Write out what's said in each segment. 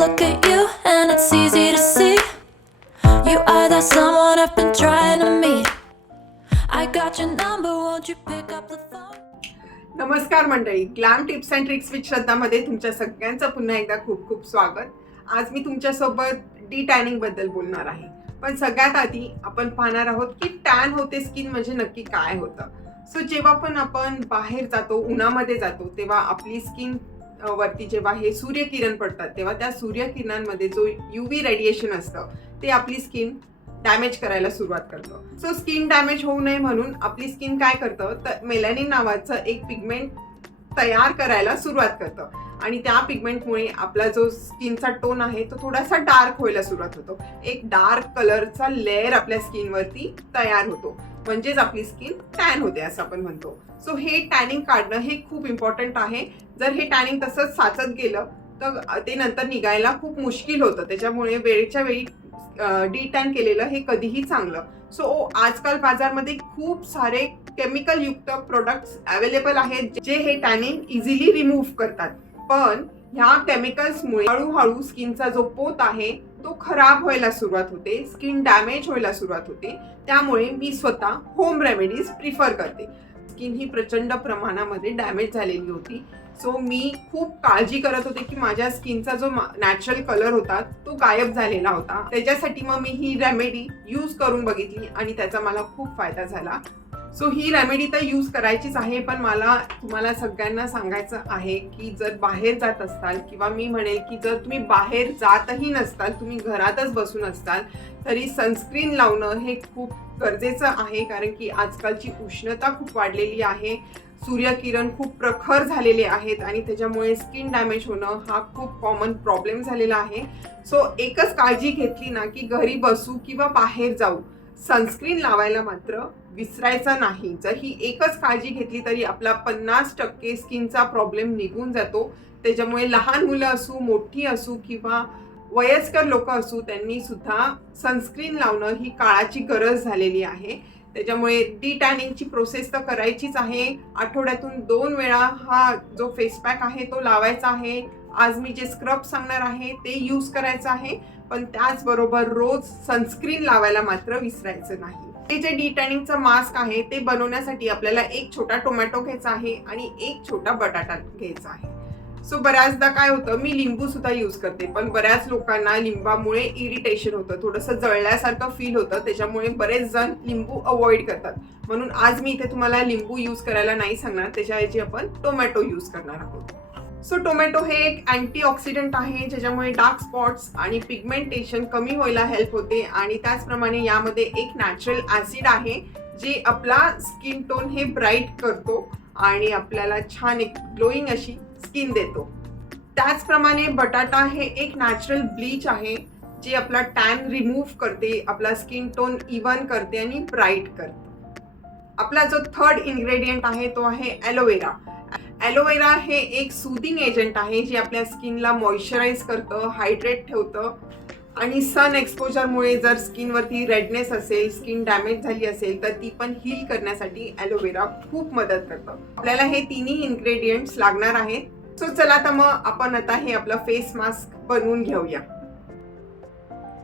look at you and it's easy to see you are that someone I've been trying to meet. I got your number, won't you pick up the phone? नमस्कार मंडळी, glam tips and tricks with श्रद्धामध्ये तुमच्या सगळ्यांचं पुन्हा एकदा खूप खूप स्वागत. आज मी तुमच्यासोबत डी टॅनिंग बद्दल बोलणार आहे. पण सगळ्यात आधी आपण पाहणार आहोत की टॅन होते स्किन म्हणजे नक्की काय होतं. सो जेव्हा पण आपण बाहेर जातो, उन्हामध्ये जातो, तेव्हा आपली स्किन वरती जेव्हा हे सूर्यकिरण पडतात तेव्हा त्या सूर्यकिरणांमध्ये जो UV रेडिएशन असतं ते आपली स्किन डॅमेज करायला सुरुवात करतं. सो स्किन डॅमेज होऊ नये म्हणून आपली स्किन काय करतं तर मेलॅनिन नावाचं एक पिगमेंट तयार करायला सुरुवात करतं आणि त्या पिगमेंटमुळे आपला जो स्किनचा टोन आहे तो थोडासा डार्क व्हायला सुरुवात होतो. एक डार्क कलरचा लेअर आपल्या स्किनवरती तयार होतो, म्हणजेच आपली स्किन टॅन होते असं आपण म्हणतो. सो हे टॅनिंग काढणं हे खूप इम्पॉर्टंट आहे. जर हे टॅनिंग तसंच साचत गेलं तर ते नंतर निघायला खूप मुश्किल होतं. त्याच्यामुळे वेळच्या वेळी डी टॅन केलेलं हे कधीही चांगलं. सो आजकाल बाजारमध्ये खूप सारे केमिकल युक्त प्रोडक्ट्स अवेलेबल आहेत जे हे टॅनिंग इझिली रिमूव्ह करतात. पण ह्या केमिकल्समुळे हळूहळू स्किनचा जो पोत आहे तो खराब व्हायला सुरुवात होते, स्किन डॅमेज व्हायला सुरुवात होते. त्यामुळे मी स्वतः होम रेमेडीज प्रिफर करते. स्किन ही प्रचंड प्रमाणामध्ये डॅमेज झालेली होती. सो मी खूप काळजी करत होते की माझ्या स्किनचा जो नॅचरल कलर होता तो गायब झालेला होता. त्याच्यासाठी मग मी ही रेमेडी यूज करून बघितली आणि त्याचा मला खूप फायदा झाला. सो ही रेमेडी तर यूज करायचीच आहे, पण मला तुम्हाला सगळ्यांना सांगायचं आहे की जर बाहेर जात असताल किंवा मी म्हणेल की जर तुम्ही बाहेर जातही नसताल, तुम्ही घरातच बसून असताल तरी सनस्क्रीन लावणं हे खूप गरजेचं आहे. कारण की आजकालची उष्णता खूप वाढलेली आहे, सूर्यकिरण खूप प्रखर झालेले आहेत आणि त्याच्यामुळे स्किन डॅमेज होणं हा खूप कॉमन प्रॉब्लेम झालेला आहे. सो एकच काळजी घेतली ना की घरी बसू किंवा बाहेर जाऊ, सनस्क्रीन लावायला मात्र विसरायचं नाही. जर ही एकच काळजी घेतली तरी आपला 50% स्किनचा प्रॉब्लेम निघून जातो. त्याच्यामुळे लहान मुलं असू, मोठी असू किंवा वयस्कर लोक असू, त्यांनी सुद्धा सनस्क्रीन लावणं ही काळाची गरज झालेली आहे. त्याच्यामुळे डी टॅनिंगची प्रोसेस तर करायचीच आहे. आठवड्यातून 2 वेळा हा जो फेस पॅक आहे तो लावायचा आहे. आज मी जे स्क्रब सांगणार आहे ते यूज करायचं आहे, पण त्याचबरोबर रोज सनस्क्रीन लावायला मात्र विसरायचं नाही. हे जे डी टॅनिंगचं मास्क आहे ते बनवण्यासाठी आपल्याला एक छोटा टोमॅटो घ्यायचा आहे आणि एक छोटा बटाटा घ्यायचा आहे. सो बऱ्याचदा काय होतं, मी लिंबू सुद्धा यूज करते, पण बऱ्याच लोकांना लिंबामुळे इरिटेशन होतं, थोडंसं जळल्यासारखं फील होतं. त्याच्यामुळे बरेच जण लिंबू अवॉइड करतात. म्हणून आज मी इथे तुम्हाला लिंबू यूज करायला नाही सांगणार, त्याच्याऐवजी आपण टोमॅटो यूज करणार आहोत. सो टोमॅटो हे एक अँटीऑक्सिडंट आहे ज्याच्यामुळे डार्क स्पॉट्स आणि पिगमेंटेशन कमी व्हायला हेल्प होते आणि त्याचप्रमाणे यामध्ये एक नॅचरल ॲसिड आहे जे आपला स्किन टोन हे ब्राईट करतो आणि आपल्याला छान एक ग्लोईंग अशी स्किन देतो. त्याचप्रमाणे बटाटा हे एक नॅचरल ब्लीच आहे जे आपला टॅन रिमूव्ह करते, आपला स्किन टोन इव्हन करते आणि ब्राईट करते. आपला जो थर्ड इन्ग्रेडियंट आहे तो आहे ॲलोवेरा. ॲलोवेरा हे एक सूदिंग एजंट आहे जे आपल्या स्किनला मॉइश्चराईज करतं, हायड्रेट ठेवतं आणि सन एक्सपोजरमुळे जर स्किनवरती रेडनेस असेल, स्किन डॅमेज झाली असेल तर ती पण हील करण्यासाठी ॲलोवेरा खूप मदत करतं. आपल्याला हे तिन्ही इन्ग्रेडियंट्स लागणार आहेत. सो चला तर मग आपण आता हे आपलं फेस मास्क बनवून घेऊया.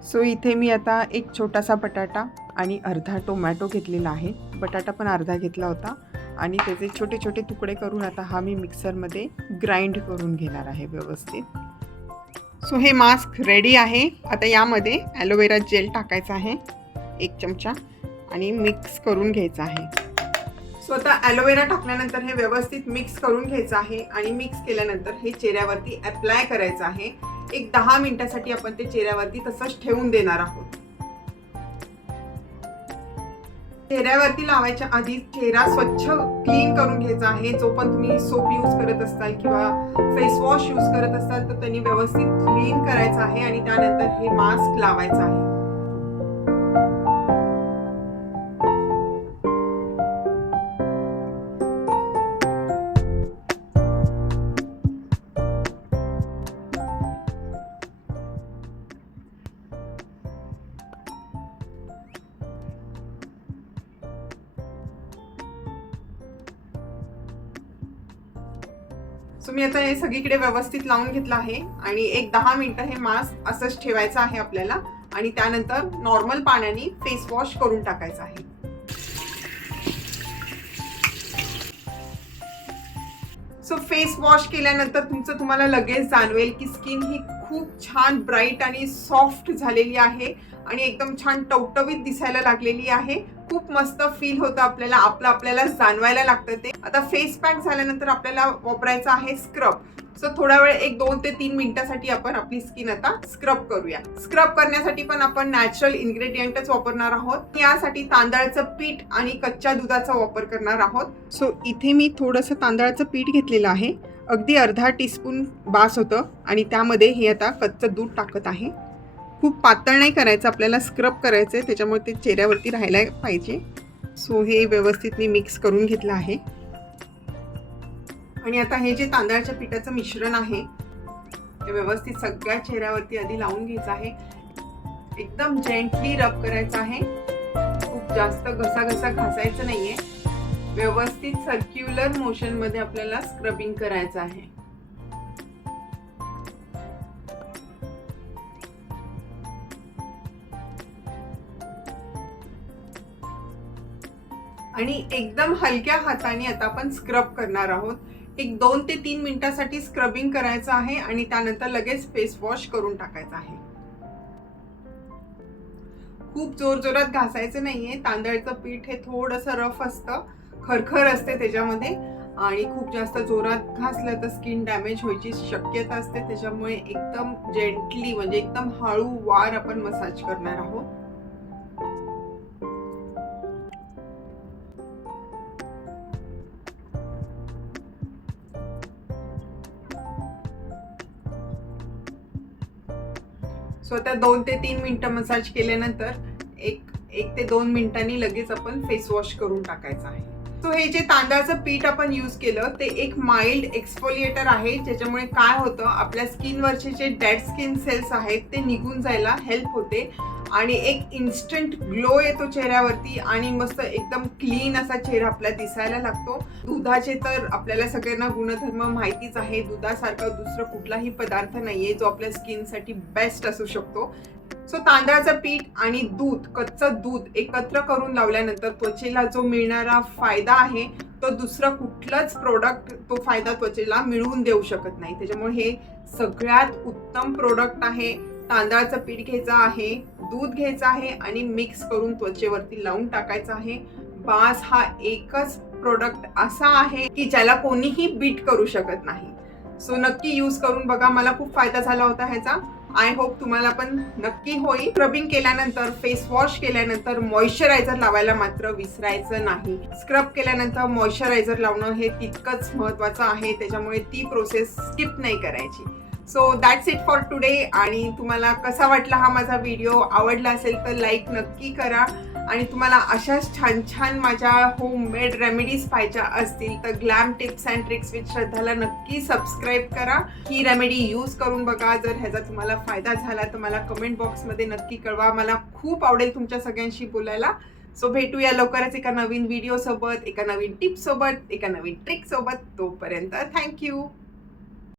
सो इथे मी आता एक छोटासा बटाटा आणि अर्धा टोमॅटो घेतलेला आहे. बटाटा पण अर्धा घेतला होता आणि त्याचे छोटे छोटे तुकडे करून आता हा मी मिक्सरमध्ये ग्राइंड करून घेणार आहे व्यवस्थित. सो हे मास्क रेडी आहे. आता यामध्ये ॲलोवेरा जेल टाकायचा आहे 1 चमचा आणि मिक्स करून घ्यायचं आहे. सो आता ॲलोवेरा टाकल्यानंतर हे व्यवस्थित मिक्स करून घ्यायचं आहे आणि मिक्स केल्यानंतर हे चेहऱ्यावरती अप्लाय करायचं आहे. एक 10 मिनिटासाठी आपण ते चेहऱ्यावरती तसंच ठेवून देणार आहोत. चेहऱ्यावरती लावायच्या आधी चेहरा स्वच्छ क्लीन करून घ्यायचा आहे. जो पण तुम्ही सोप यूज करत असताल किंवा फेस वॉश यूज करत असताल तर त्यांनी व्यवस्थित क्लीन करायचं आहे आणि त्यानंतर हे मास्क लावायचं आहे. सो मी आता हे सगळीकडे व्यवस्थित लावून घेतलं आहे आणि एक 10 मिनिटं हे मास्क असंच ठेवायचं आहे आपल्याला आणि त्यानंतर नॉर्मल पाण्याने फेस वॉश करून टाकायचं आहे. सो फेस वॉश केल्यानंतर तुम्हाला लगेच जाणवेल की स्किन ही खूप छान ब्राईट आणि सॉफ्ट झालेली आहे आणि एकदम छान टवटवीत दिसायला लागलेली आहे. खूप मस्त फील होतं आपल्याला, आपल्याला जाणवायला लागतं ते. आता फेस पॅक झाल्यानंतर आपल्याला वापरायचं आहे स्क्रब. सो थोडा वेळ एक 2 ते 3 मिनिटासाठी आपण आपली स्किन आता स्क्रब करूया. स्क्रब करण्यासाठी पण आपण नॅचरल इन्ग्रेडियंटच वापरणार आहोत. यासाठी तांदळाचं पीठ आणि कच्च्या दुधाचा वापर करणार आहोत. सो इथे मी थोडंसं तांदळाचं पीठ घेतलेलं आहे, अगदी अर्धा टीस्पून बास होतं आणि त्यामध्ये हे आता कच्चं दूध टाकत आहे. खूप पातळ नाही करायचं, आपल्याला स्क्रब करायचं आहे, त्याच्यामुळे ते चेहऱ्यावरती राहायला पाहिजे. सो हे व्यवस्थित मी मिक्स करून घेतलं आहे आणि आता हे जे तांदळाच्या पिठाचं मिश्रण आहे ते व्यवस्थित सगळ्या चेहऱ्यावरती आधी लावून घ्यायचं आहे. एकदम जेंटली रब करायचं आहे, खूप जास्त घसा घासायचं नाहीये. व्यवस्थित सर्क्युलर मोशन मध्ये आपल्याला स्क्रबिंग करायचं आहे. आणि एकदम हलक्या हाताने आता आपण स्क्रब करणार आहोत. एक 2 ते 3 मिनिटासाठी स्क्रबिंग करायचं आहे आणि त्यानंतर लगेच फेस वॉश करून टाकायचं आहे. खूप जोरजोरात घासायचं नाहीये. तांदळाचं पीठ हे थोडंसं रफ असतं, खरखर असते त्याच्यामध्ये आणि खूप जास्त जोरात घासलं तर स्किन डॅमेज व्हायची शक्यता असते. त्याच्यामुळे एकदम जेंटली म्हणजे एकदम हळूवार आपण मसाज करणार आहोत. सो आता 2 ते 3 मिनिटं मसाज केल्यानंतर एक ते 2 मिनिटांनी लगेच आपण फेस वॉश करून टाकायचं आहे. सो हे जे तांदळाचं पीठ आपण यूज केलं ते एक माइल्ड एक्सफोलिएटर आहे, ज्याच्यामुळे काय होतं आपल्या स्किनवरचे जे डेड स्किन सेल्स आहेत ते निघून जायला हेल्प होते आणि एक इन्स्टंट ग्लो येतो चेहऱ्यावरती आणि मस्त एकदम क्लीन असा चेहरा आपला दिसायला लागतो. दुधाचे तर आपल्याला सगळ्यांना गुणधर्म माहितीच आहे. दुधासारखा दुसरं कुठलाही पदार्थ नाहीये जो आपल्या स्किनसाठी बेस्ट असू शकतो. सो तांदळाचं पीठ आणि दूध, कच्चं दूध एकत्र करून लावल्यानंतर त्वचेला जो मिळणारा फायदा आहे तो दुसरं कुठलंच प्रोडक्ट तो फायदा त्वचेला मिळवून देऊ शकत नाही. त्याच्यामुळे हे सगळ्यात उत्तम प्रोडक्ट आहे. तांदळाचं पीठ घ्यायचं आहे, दूध घ्यायचं आहे आणि मिक्स करून त्वचेवरती लावून टाकायचं आहे. बास हा एकच प्रोडक्ट असा आहे की ज्याला कोणीही बीट करू शकत नाही. सो नक्की यूज करून बघा, मला खूप फायदा झाला होता ह्याचा. आय होप तुम्हाला पण नक्की होईल. स्क्रबिंग केल्यानंतर, फेस वॉश केल्यानंतर मॉइश्चरायझर लावायला मात्र विसरायचं नाही. स्क्रब केल्यानंतर मॉइश्चरायझर लावणं हे तितकंच महत्त्वाचं आहे, त्याच्यामुळे ती प्रोसेस स्किप नाही करायची. So that's it for today. आणि तुम्हाला कसा वाटला हा माझा व्हिडिओ? आवडला असेल तर लाईक नक्की करा आणि तुम्हाला अशाच छान छान माझ्या होममेड रेमेडीज पाहिजे असतील तर glam tips and tricks with श्रद्धाला नक्की सबस्क्राईब करा. ही रेमेडी यूज करून बघा. जर ह्याचा तुम्हाला फायदा झाला तर मला कमेंट बॉक्समध्ये नक्की कळवा. मला खूप आवडेल तुमच्या सगळ्यांशी बोलायला. सो भेटूया लवकरच एका नवीन व्हिडिओ सोबत, एका नवीन टिप सोबत, एका नवीन ट्रिक सोबत. तोपर्यंत थँक्यू.